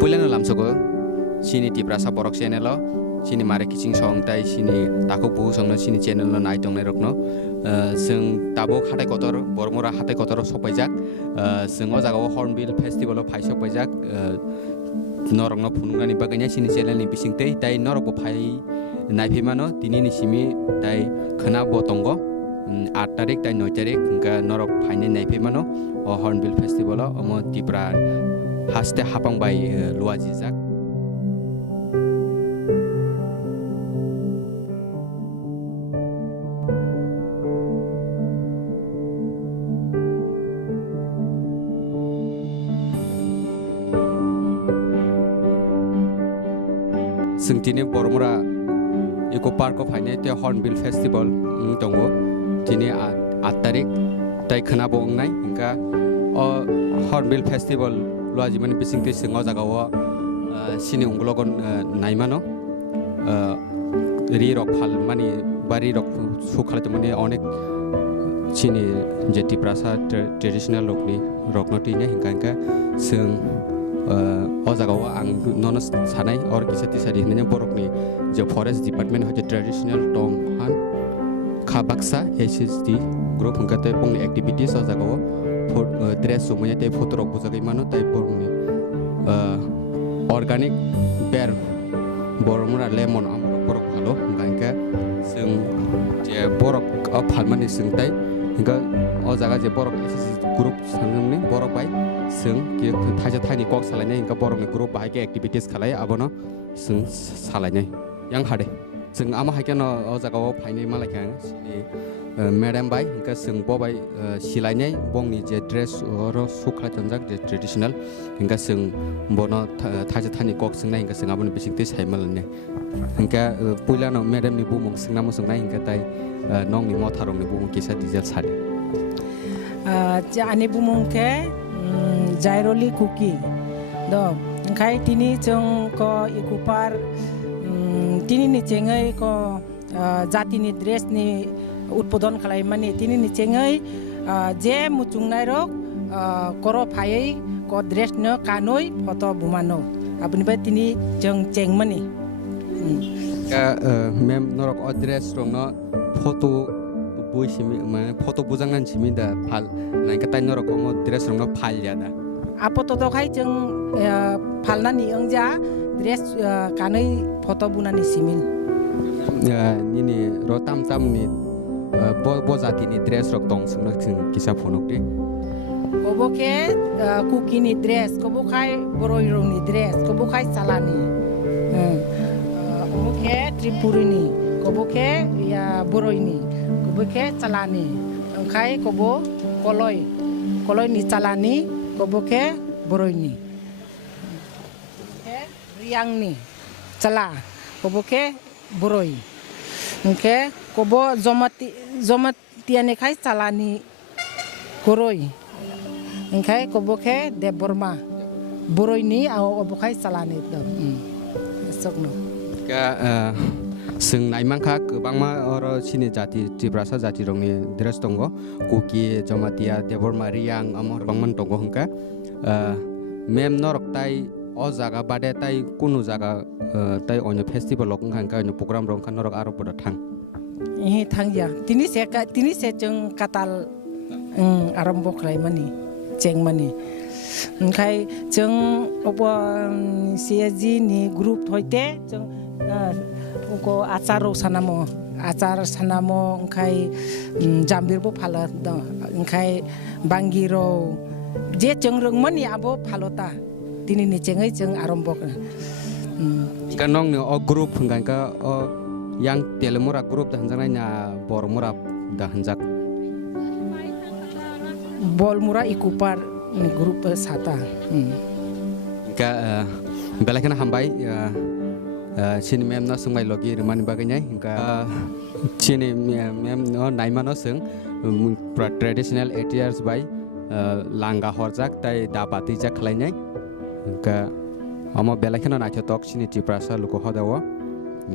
puilano lamsoko sini tiprasa borok channel lo sini mare kicing song tai sini taku bu song no sini channel no nai tong rok no जों दाबो हाथाय Qatar बरमरा हाथाय कतर सफायजाक जों ओ जागाव हर्नबिल फेस्टिवल फाइ सफायजाक नरंनो फुनुंगानि बागैnya sini channel ni bisingtei tai norok फाइ नायफैमानो दिनैनि सिमि tai खोना बतंगो 8 तारिख tai 9 तारिख इंगा नरक फाइने नायफैमानो ओ हर्नबिल फेस्टिवल अमो तिब्रा हास्ते हापांबाय लुवाजिजाक जोंथिनि बरमरा इको पार्क अफ फाइने ते हर्नबिल फेस्टिवल दंगो दिनै 8 तारिख ताइ खोना बंनाय इंका अ हर्नबिल फेस्टिवल लुवाजिमानि बिसिंते सिङाव जागाव सिनि उंगलगन नायमानो रि रक फाल मानि बारि रक सुखालते माने अनेक सिनि जेति प्रासा ट्रेडिशनल रकनटिने हिंका जों ओ जागाव आं नन सानाय और किसा तिसारि होननाय बरकनि जे फरेस्ट डिपार्टमेन्ट हजे ट्रेडिशनल टं हान खाबाक्सा एसएसडी ग्रुप हंगाते पंगनि एक्टिविटीज ओ जागाव ड्रेस सुमैया ते फटो रक बुजागै मानो ताइ बरकनि अर्गानिक बेर बरमुरा लेमन आमर बरक फालो हंगानका जों जे बरक फालमानि जोंताइ हंगा ओ जागा जे बरक एसएसडी ग्रुप साननि बरक बाय जों थाइजा थाइनि कक सालायनाय इंका बरकनि ग्रुप बाहायके एक्टिविटीज खालाय आबनो जों सालायनाय यां हादे जों आमा हायके न ओ जागाव फाइनाय मालायखा सिनि मैडम बाय इंका जों बबाय सिलायनाय बंनि जे ड्रेस और सुखला तनजाक जे ट्रेडिशनल इंका जों बनो थाइजा थाइनि कक जोंनाय इंका जों आबनो बिसिंते सायमालने इंका पुइलानो मैडम नि बुमुं जोंनामो जोंनाय इंका ताइ नंनि मथारंनि बुमुं किसा डिजेल सादे जानि बुमुं के जायरली कुकी दो ओंखाय तिनि जों को इकुपार तिनि निचेङै को जातिनि ड्रेसनि उद्बोधन खालामनानै तिनि निचेङै जे मुचुंनाय रक कर फायै को ड्रेसनो कानोय फटो बुमानो आबनिबाय तिनि जों चेंमनि मेम नरक ड्रेस रंनो फटो बुइसिमि माने फटो बुजांनान सिमि दा फाल नायका ताइ नरक ड्रेस रंनो फाल जादा आपोतो तो खाय जों फालनानि ओंजा ड्रेस कानै फटो बुनानि सिमिल निनि रताम तामनि बो जातिनि ड्रेस रक दं जों किसा फनुकदि कबोके कुकिनि ड्रेस कबोखाय बरयरनि ड्रेस कबोखाय सालानि कबोके त्रिपुरिनि कबोके या बरयनि कबोके चालानि ओंखाय कबो कलयनि चालानि कबोके बरयनि रियांनि चला कबोके बरय ओंखे कबो जमतियानि खाय चालानि गरय ओंखाय कबोके देबबर्मा बरयनि आव अबखाय चालानि दं सकनो का जों नायमांखा गोबांमा और सिनि जाति तिब्रासा जाति रंनि ड्रेस दंगो कुकी जमातिया देबबर्मा रियां अमर बांमन दंगो हंका मेम नरक ताइ ओ जागा बादे ताइ कुनु जागा ताइ अन फेस्टिवल लक हंका अन प्रोग्राम रंखा नरक आरो बड थां थांया तिनि से जों काताल आरम्भ खालामनि चेंमनि ओंखाय जों अब सीएसजी नि ग्रुप होइते जों को आचार सानामो ओंखाय जाम्बिरबो फालो ओंखाय बांगिरो जे जों रोंमनि आबो फालोता दिनै निचेङै जों आरम्भ का नंनो अ ग्रुप हंगानका अ yang telemura ग्रुप दाहनजानाय ना बरमुरा दाहनजाक बलमुरा इकुपार ग्रुप साता का बेलाखना हामबाय सिनि मेम न सोंबाय लगी रमानि बागैनाय का सिनि मेम न नायमानो सों ट्रेडिशनल एटियार्स बाय लांगा हरजाक ताइ दाबाति जा खलायनाय का अमा बेलाखना नायथ टक सिनि तिप्रासा लुको हदाव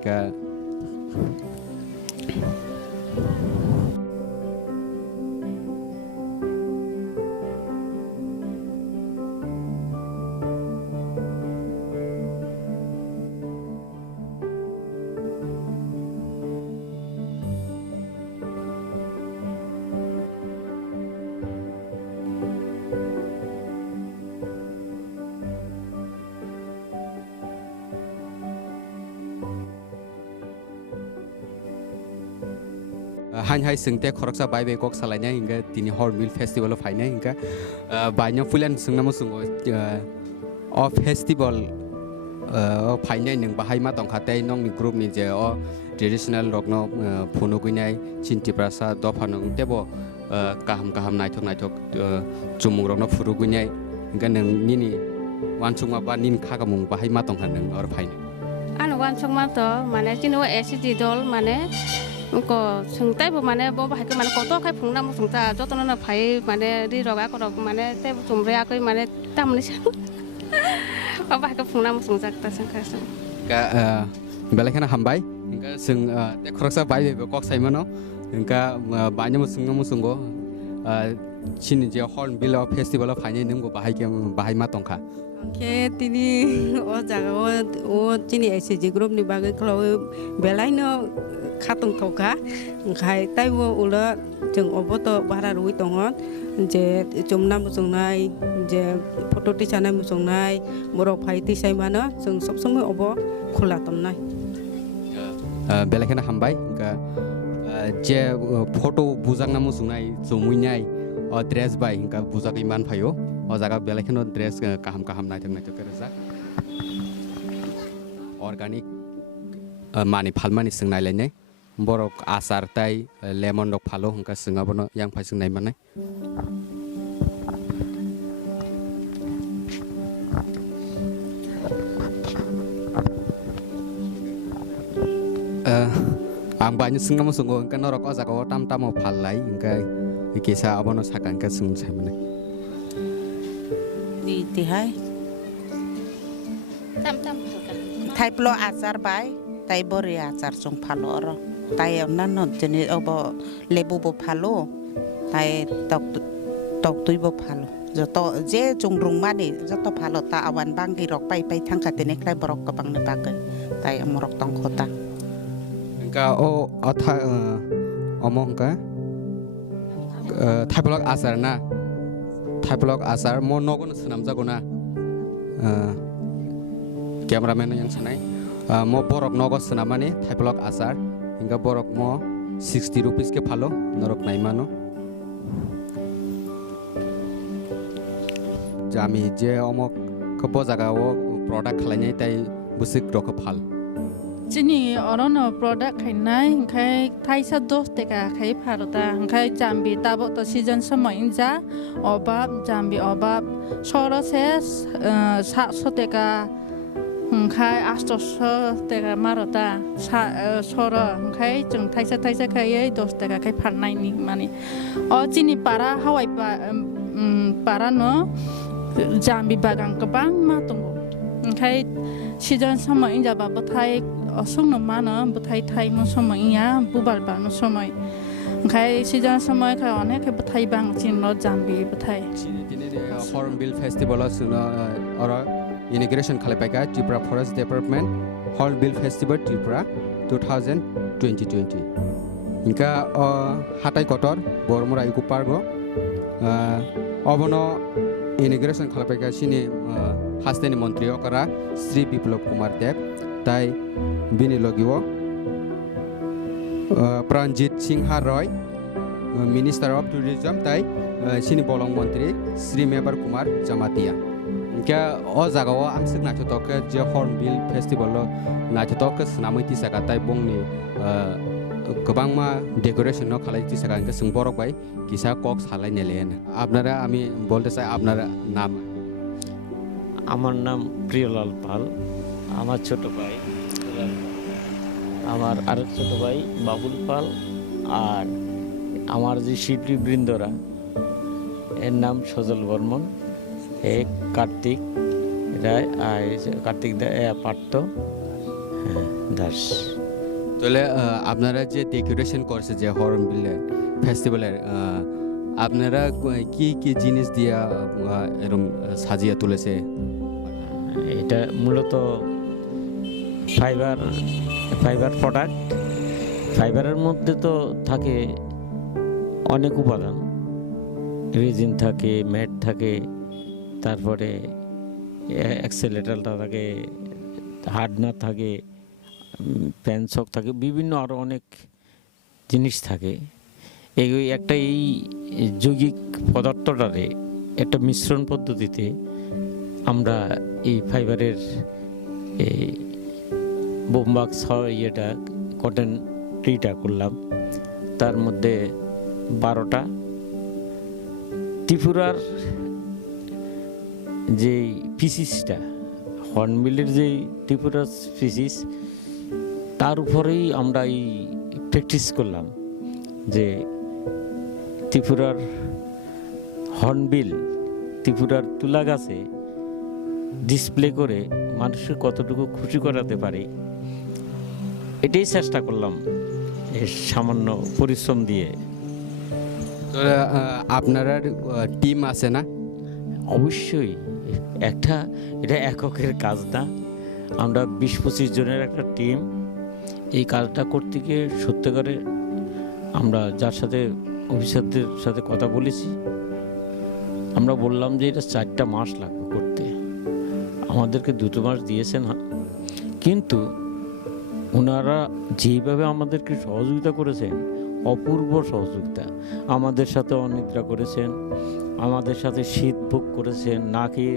का हाय सोंते खरकसा बाय बे कक सालायनाय हिंगा दिनै हर्नबिल फेस्टिवल फायनाय हिंगा बायनो फुलान सोंनामो सोंगो अ फेस्टिवल फायनाय नों बाहाय मा दंखातै नंनि ग्रुपनि जे अ ट्रेडिशनल रकनो फुनु गइनाय चिन्ति प्रासा दफा नों तेबो काहाम काहाम नायथक चुमुं रकनो फुरु गइनाय हिंगा नों निनि वानसुमा बा निन खागामुं बाहाय मा दंखा नों और फायनाय आनो वानसुमा तो माने चिनो एसिडि दल माने उनको सोंताय बो माने बो बाहाय माने कत खाय फुंना मो सोंता जतन न फाय माने रि रगा करक माने ते जुमरेया कय माने तामनि बो बाहाय फुंना मो सोंजा ता सोंखासो का बेलेखाना हामबाय हिंगा जों ते खरकसा बाय बे कक साइमनो हिंगा बायनो मो सोंगो चिनि जे हर्नबिल फेस्टिवल फायनाय नोंगो बाहाय मा दंखा के तिनी ओ जागाव ओ चिनि एसएजी ग्रुपनि बागै खलाव बेलायनो खाtung थौखा ओंखाय ताइबो उला जों अबतो बारा रुइ दङ जे जमुना मुसुंनाय जे फट' टिसानाय मुसुंनाय बर' फाइ टिसाय मानो जों सब समय अब खुला तमनाय बेलेखाना हामबाय जे फट' बुजांना मुसुंनाय जमुइनाय ड्रेस बाय हिंगा बुजागै मान फायो अ जागा बेलेखानो ड्रेस काहाम काहाम नायथक केरजा अर्गानिक मानि फालमानि सोंनायलायनाय बरक आसार ताई लेमन रक फालो हंका सोंगाबनो yang फाइ सोंनाय माने आं बायनो सोंनामो सोंगो हंका नरक अ जागाव ताम तामो फाललाय हंका केसा अबनो साकांका सोंसाय माने di hai tam thai plo achar bai tai bori achar chung phalo ro tai nan no jeni obo lebu bo phalo tai tok tui bo phalo joto je chung rung mani joto phalo ta awan bangi rok pai thang ka tene klai borok ka bang ne bagai tai amorok tong khota hingga o atha omong ka thai plo achar na thai blog asar mo nogon senam jagona cameraman yang sanai mo borok nogo senamani thai blog asar hingga borok mo 60 rupees ke phalo norok naimano jami je omok khobo jaga o product khlainai tai busik rok phal Jini orang produk kainai, kai Thaisa dos teka kai Bharata, kai Jambi tabo to season sama inja, obab Jambi obab, soro ses sakso teka, kai astos teka Marota, soro kai jeng Thaisa kai dos teka kai Bharnai ni mani. Oh jini para Hawaii para no Jambi bagang kebang matungo, kai season sama inja babat Thai असुंग मानो बुथाई Thai मो समय या बुबाल बा no समय ओंखाय season समय खा अनेक बुथाई बांसिन न जाम्बि बुथाई हर्नबिल फेस्टिवल सुनो और इनॉग्रेशन खालायबायगा Tripura forest department hornbill festival Tripura 2020 इनका हाथाय कटर बरमुरा इको पार्को अबनो इनॉग्रेशन खालायबायगा सिनि हास्तेनि मन्त्री अकरा श्री बिप्लब कुमार देव ताई बिनि लगिओ Pranjit Singh Roy minister of tourism ताई सिनि बोलं मंत्री श्री मेबर कुमार जमातिया क्या अ जागाव आमसक नाथटक जे हर्नबिल फेस्टिवल नाथटक सनामैति सागा ताई बंगनि गोबां मा डेकोरेशन न खालायति सागा इनका सोंबरक बाय किसा कक सालायनेलेन आपनारा आमी बोलते चाই আপনার নাম আমার নাম প্রিয়লাল পাল আমার ছোট ভাই আমার আরেক ছোট ভাই বাবুল পাল আর আমার যে শিল্পী বৃন্দরা এর নাম সজল বর্মন এক কার্তিক রায় আর কার্তিক পার্থ দাস তাহলে আপনারা যে ডেকোরেশন করছে যে হর্নবিল ফেস্টিভ্যালের আপনারা কি কি জিনিস দিয়া এরকম সাজিয়ে তুলেছে এটা মূলত ফাইবার প্রোডাক্ট ফাইবারের মধ্যে তো থাকে অনেক উপাদান রেজিন থাকে ম্যাট থাকে তারপরে অ্যাক্সেলেটারটা থাকে হার্ডনার থাকে পেনসক থাকে বিভিন্ন আরও অনেক জিনিস থাকে এই একটা এই যৌগিক পদার্থটারে একটা মিশ্রণ পদ্ধতিতে আমরা এই ফাইবারের এই বোমবাক্স ইয়েটা কটন ট্রিটা করলাম। তার মধ্যে 12টা ত্রিপুরার যে পিসিসটা হর্নবিলের যে ত্রিপুরার পিসিস তার উপরেই আমরা এই প্র্যাকটিস করলাম যে ত্রিপুরার হর্নবিল ত্রিপুরার তুলা গাছে ডিসপ্লে করে মানুষের কতটুকু খুশি করাতে পারে এটাই চেষ্টা করলাম এই সামান্য পরিশ্রম দিয়ে। তো আপনার টিম আছে না? অবশ্যই এটা এককের কাজ না, আমরা 20-25 জনের একটা টিম। এই কাজটা করতে গিয়ে সত্যিকারে আমরা যার সাথে অফিসারদের সাথে কথা বলেছি আমরা বললাম যে এটা 4টা মাস লাগবে করতে, আমাদেরকে 2 মাস দিয়েছেন। কিন্তু ওনারা যেইভাবে আমাদেরকে সহযোগিতা করেছেন, অপূর্ব সহযোগিতা, আমাদের সাথে অনিদ্রা করেছেন, আমাদের সাথে শীত ভোগ করেছেন, না খেয়ে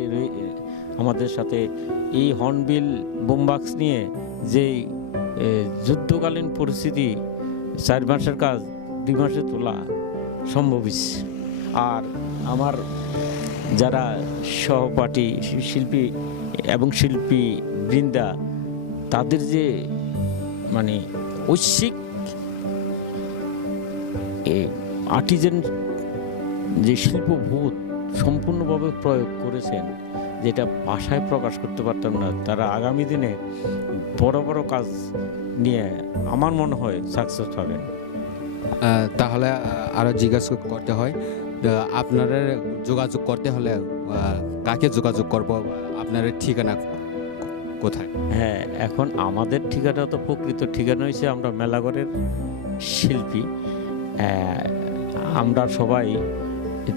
আমাদের সাথে এই হর্নবিল বোমবাক্স নিয়ে যে যুদ্ধকালীন পরিস্থিতি 4 মাসের কাজ 2 মাসে তোলা সম্ভব। আর আমার যারা সহপাঠী শিল্পী এবং শিল্পী বৃন্দা তাদের যে মানে ঐচ্ছিক আর্টিজেন যে শিল্পবোধ সম্পূর্ণভাবে প্রয়োগ করেছেন, যেটা ভাষায় প্রকাশ করতে পারতাম না, তারা আগামী দিনে বড় বড় কাজ নিয়ে আমার মনে হয় সাকসেস হবেন। তাহলে আরও জিজ্ঞাসা করতে হয়, আপনারা যোগাযোগ করতে হলে কাকে যোগাযোগ করব, আপনার ঠিকানা কোথায়? হ্যাঁ, এখন আমাদের ঠিকানা তো প্রকৃত ঠিকানা হয়েছে আমরা মেলাঘরের শিল্পী। আমরা সবাই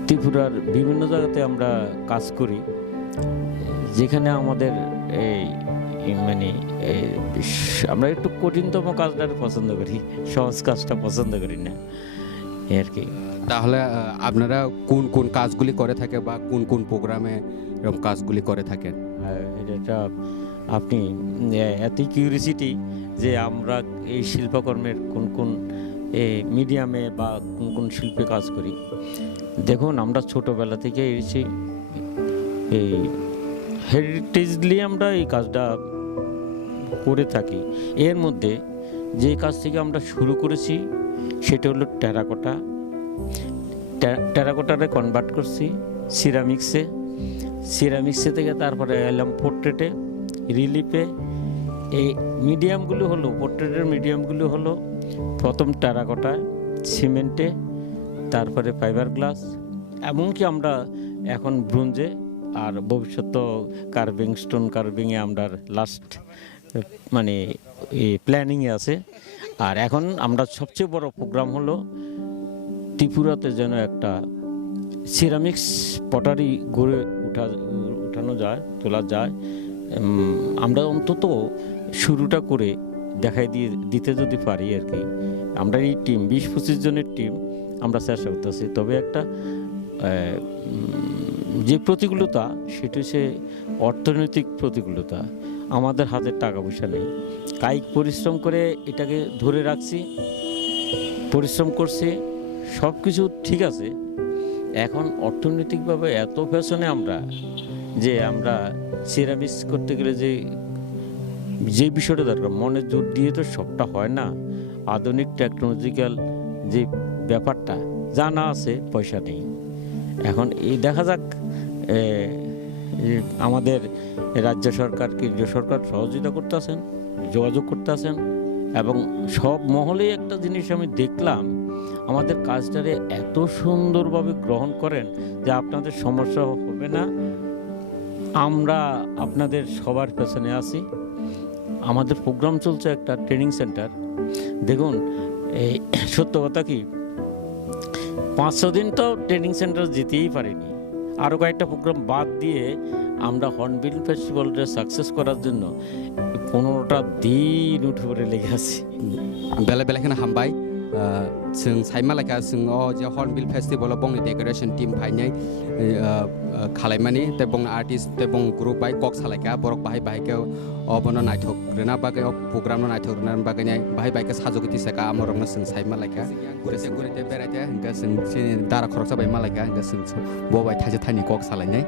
ত্রিপুরার বিভিন্ন জায়গাতে আমরা কাজ করি, যেখানে আমাদের মানে আমরা একটু কঠিনতম কাজটা পছন্দ করি, সহজ কাজটা পছন্দ করি না আর কি। তাহলে আপনারা কোন কোন কাজগুলি করে থাকে বা কোন কোন প্রোগ্রামে এরকম কাজগুলি করে থাকেন? এটা আপনি এতই কিউরিসিটি যে আমরা এই শিল্পকর্মের কোন কোন মিডিয়ামে বা কোন কোন শিল্পে কাজ করি। দেখুন, আমরা ছোটোবেলা থেকে এই হেরিটেজলি আমরা এই কাজটা করে থাকি। এর মধ্যে যে কাজ থেকে আমরা শুরু করেছি সেটা হলো টেরাকোটারে কনভার্ট করছি সিরামিক্সে থেকে তারপরে এলাম পোর্ট্রেটে, রিলিফে। এই মিডিয়ামগুলো হলো পোর্ট্রেটের মিডিয়ামগুলো হলো প্রথম টেরাকোটা, সিমেন্টে, তারপরে ফাইবার গ্লাস, এমনকি আমরা এখন ব্রোঞ্জে, আর ভবিষ্যৎ স্টোন কার্ভিংয়ে আমরা লাস্ট মানে প্ল্যানিংয়ে আছে। আর এখন আমরা সবচেয়ে বড় প্রোগ্রাম হলো ত্রিপুরাতে যেন একটা সিরামিক্স পটারি গড়ে উঠানো যায়, তোলা যায়। আমরা অন্তত শুরুটা করে দেখাই দিতে যদি পারি আর কি। আমরা এই টিম 20-25 জনের টিম আমরা চেষ্টা করতেছি। তবে একটা যে প্রতিকূলতা সেটা হচ্ছে অর্থনৈতিক প্রতিকূলতা। আমাদের হাতে টাকা পয়সা নেই, কায়িক পরিশ্রম করে এটাকে ধরে রাখছি, পরিশ্রম করছি, সব কিছু ঠিক আছে। এখন অর্থনৈতিকভাবে এত ফ্যাশনে আমরা সিরামিক্স করতে গেলে যে বিষয়টা দরকার, মনের জোর দিয়ে তো সবটা হয় না। আধুনিক টেকনোলজিক্যাল যে ব্যাপারটা জানা আছে, পয়সা নেই। এখন এই দেখা যাক, আমাদের রাজ্য সরকার, কেন্দ্রীয় সরকার সহযোগিতা করতে আছেন, যোগাযোগ করতে আছেন, এবং সব মহলেই একটা জিনিস আমি দেখলাম, আমাদের কাজটারে এত সুন্দরভাবে গ্রহণ করেন যে আপনাদের সমস্যা হবে না, আমরা আপনাদের সবার পেছনে আছি। আমাদের প্রোগ্রাম চলছে একটা ট্রেনিং সেন্টার। দেখুন, এই সত্য কথা কি, 500 দিন তো ট্রেনিং সেন্টার যেতেই পারিনি। আরও কয়েকটা প্রোগ্রাম বাদ দিয়ে আমরা হর্নবিল ফেস্টিভ্যালটা সাকসেস করার জন্য 15টা দিন উঠে পড়ে লেগে আছি। বেলা বেলা এখানে হামবাই जों साइमालायका जों जे हर्नबिल फेस्टिवल बंनि डेकोरेशन टीम फाइनाय खालायमानि ते बं आर्टिस्ट ते बं ग्रुप बाय कक सालायका बरक बाहाय बाहायके अबनो नायथक रेना बागे प्रोग्राम नो नायथक रेना बागे बाहाय बाहायके साजोगति सेका आमरंनो जों साइमालायका गुरेसे गुरेते बेरायते हंगा जों सिनि दारा खरकसा बाय मालायका हंगा जों बबाय थाजे थानि कक सालायनाय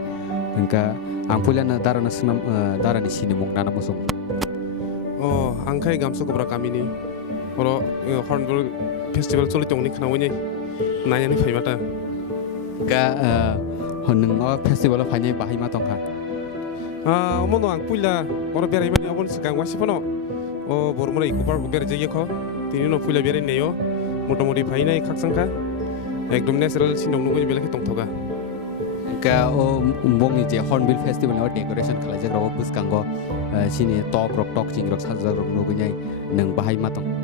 हंगा आं फुलाना दारानो सुनाम दारानि सिनि मुंदाना मोसं आंखाय गामसो गब्रा गामिनि बर' हर्नबिल फेस्टिवल चलितंनि खानावैनि नायनानै फैमाता गा नों फेस्टिवल फायनाय बाहाय मा दंखा अमनो आं पुइला बर' बेरायमानि अबन सिगां वासिफोनो बर'मरा इकुपार बेरायजायो ख तिनि उनाव पुइला बेरायनायाव मटामटि फायनाय खाकसांखा एकदम नेचारेल सिनदं नुगोनि बेलाखै दंथ'गा गा बंनि जे हर्नबिल फेस्टिवल डेकोरेशन खालायजाग्राव बुसकांगो सिनि टक रक टक चिंग रक साजाग्राव नुगोनि नों बाहाय मा दं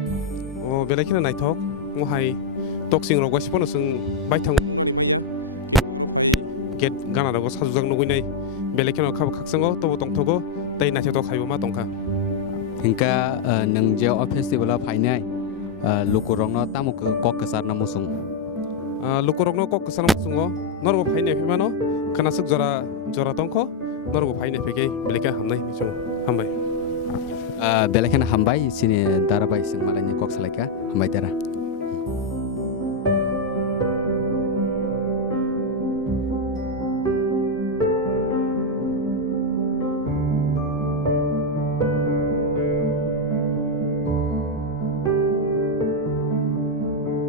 बेलाखिना नायथक महाय टक्सिं रक वासिफोनो जों बायथां गेट गाना रक साजुजां नुगोनि बेलाखिना खाबु खाकसांगो तबो दंथ'गो ताइ नायथक खायबो मा दंखा हिंका नों जे फेस्टिवल फायनाय लुकुरंनो तामुक कक सारना मुसुं लुकुरंनो कक सारना मुसुंगो नरगो फायनाय फैमानो खोनासुक जरा दंख नरगो फायनाय फैगै बेलाखिना हामनाय निजो हामबाय बेलेखाना हामबाय सिनि दाराबाय जों मालायनि कक सालायका हामबाय दारा